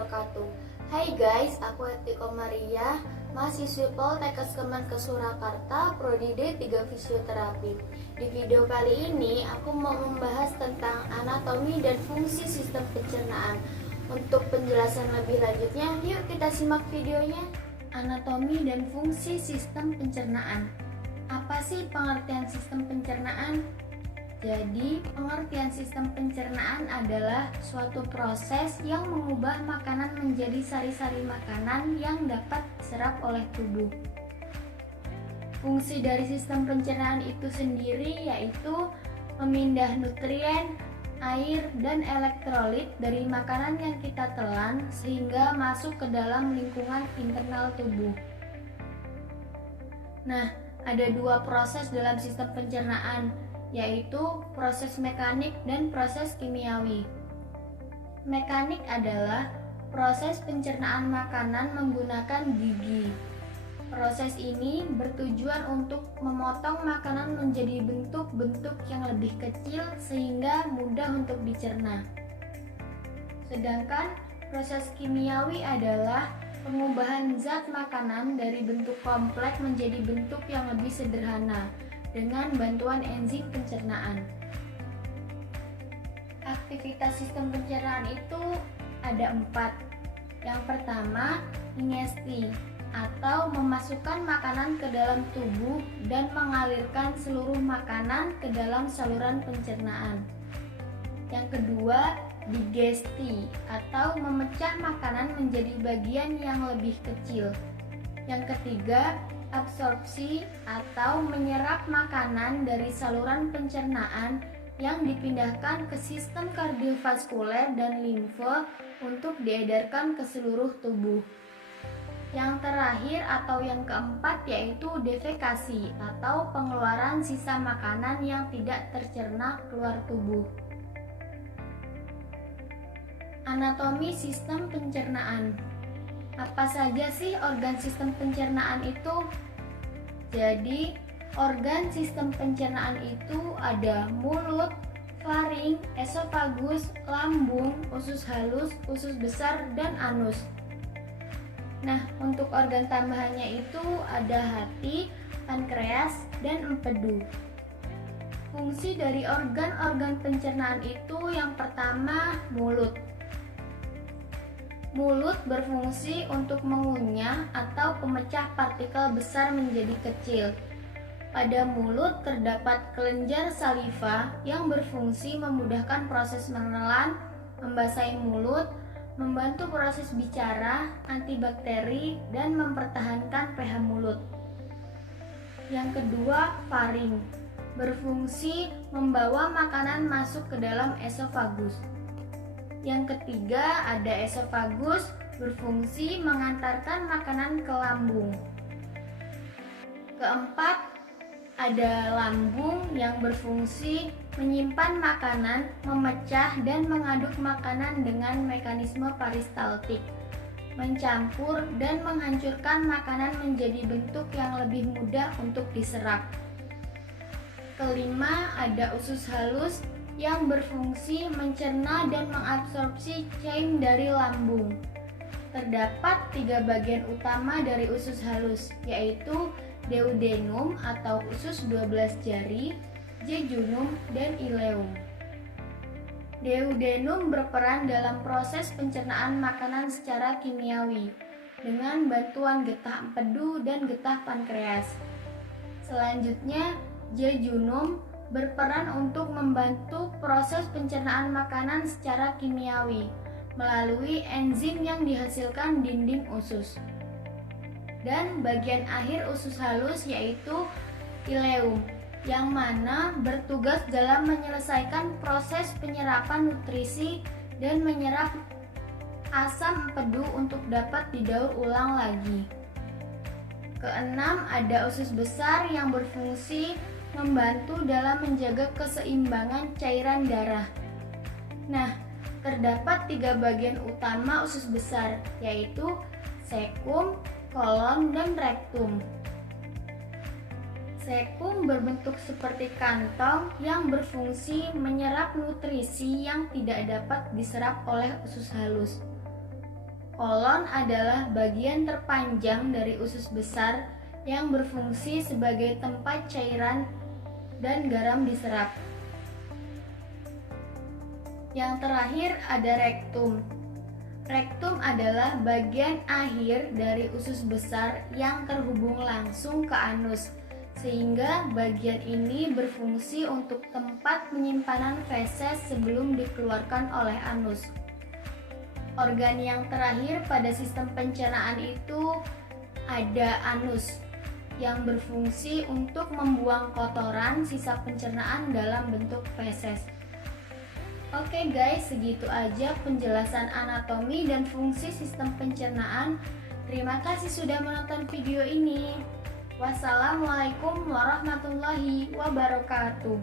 wabarakatuh. Hai guys, aku Etiko Maria, mahasiswi Poltekkes Kemenkes Surakarta, Prodi D3 Fisioterapi. Di video kali ini, aku mau membahas tentang anatomi dan fungsi sistem pencernaan. Untuk penjelasan lebih lanjutnya, yuk kita simak videonya. Anatomi dan fungsi sistem pencernaan. Apa sih pengertian sistem pencernaan? Jadi, pengertian sistem pencernaan adalah suatu proses yang mengubah makanan menjadi sari-sari makanan yang dapat diserap oleh tubuh. Fungsi dari sistem pencernaan itu sendiri yaitu memindah nutrien, air, dan elektrolit dari makanan yang kita telan sehingga masuk ke dalam lingkungan internal tubuh. Nah, ada dua proses dalam sistem pencernaan, yaitu proses mekanik dan proses kimiawi. Mekanik adalah proses pencernaan makanan menggunakan gigi. Proses ini bertujuan untuk memotong makanan menjadi bentuk-bentuk yang lebih kecil sehingga mudah untuk dicerna. Sedangkan proses kimiawi adalah pengubahan zat makanan dari bentuk kompleks menjadi bentuk yang lebih sederhana dengan bantuan enzim pencernaan. Aktivitas sistem pencernaan itu ada 4. Yang pertama, ingesti atau memasukkan makanan ke dalam tubuh dan mengalirkan seluruh makanan ke dalam saluran pencernaan. Yang kedua, digesti atau memecah makanan menjadi bagian yang lebih kecil. Yang ketiga, absorpsi atau menyerap makanan dari saluran pencernaan yang dipindahkan ke sistem kardiovaskuler dan limfe untuk diedarkan ke seluruh tubuh. Yang terakhir atau yang keempat yaitu defekasi atau pengeluaran sisa makanan yang tidak tercerna keluar tubuh. Anatomi sistem pencernaan. Apa saja sih organ sistem pencernaan itu? Jadi, organ sistem pencernaan itu ada mulut, faring, esofagus, lambung, usus halus, usus besar, dan anus. Nah, untuk organ tambahannya itu ada hati, pankreas, dan empedu. Fungsi dari organ-organ pencernaan itu yang pertama mulut. Mulut berfungsi untuk mengunyah atau pemecah partikel besar menjadi kecil. Pada mulut terdapat kelenjar saliva yang berfungsi memudahkan proses menelan, membasahi mulut, membantu proses bicara, antibakteri, dan mempertahankan pH mulut. Yang kedua, faring. Berfungsi membawa makanan masuk ke dalam esofagus. Yang ketiga ada esofagus, berfungsi mengantarkan makanan ke lambung. Keempat ada lambung yang berfungsi menyimpan makanan, memecah dan mengaduk makanan dengan mekanisme peristaltik, mencampur dan menghancurkan makanan menjadi bentuk yang lebih mudah untuk diserap. Kelima ada usus halus yang berfungsi mencerna dan mengabsorpsi cain dari lambung. Terdapat 3 bagian utama dari usus halus, yaitu duodenum atau usus 12 jari, jejunum, dan ileum. Duodenum berperan dalam proses pencernaan makanan secara kimiawi dengan bantuan getah empedu dan getah pankreas. Selanjutnya, jejunum berperan untuk membantu proses pencernaan makanan secara kimiawi melalui enzim yang dihasilkan dinding usus. Dan bagian akhir usus halus yaitu ileum, yang mana bertugas dalam menyelesaikan proses penyerapan nutrisi dan menyerap asam empedu untuk dapat didaur ulang lagi. Keenam ada usus besar yang berfungsi membantu dalam menjaga keseimbangan cairan darah. Nah, terdapat 3 bagian utama usus besar, yaitu sekum, kolon, dan rektum. Sekum berbentuk seperti kantong yang berfungsi menyerap nutrisi yang tidak dapat diserap oleh usus halus. Kolon adalah bagian terpanjang dari usus besar yang berfungsi sebagai tempat cairan dan garam diserap. Yang terakhir ada rektum. Rektum adalah bagian akhir dari usus besar yang terhubung langsung ke anus, sehingga bagian ini berfungsi untuk tempat penyimpanan feses sebelum dikeluarkan oleh anus. Organ yang terakhir pada sistem pencernaan itu ada anus, yang berfungsi untuk membuang kotoran sisa pencernaan dalam bentuk feses. Oke guys, segitu aja penjelasan anatomi dan fungsi sistem pencernaan. Terima kasih sudah menonton video ini. Wassalamualaikum warahmatullahi wabarakatuh.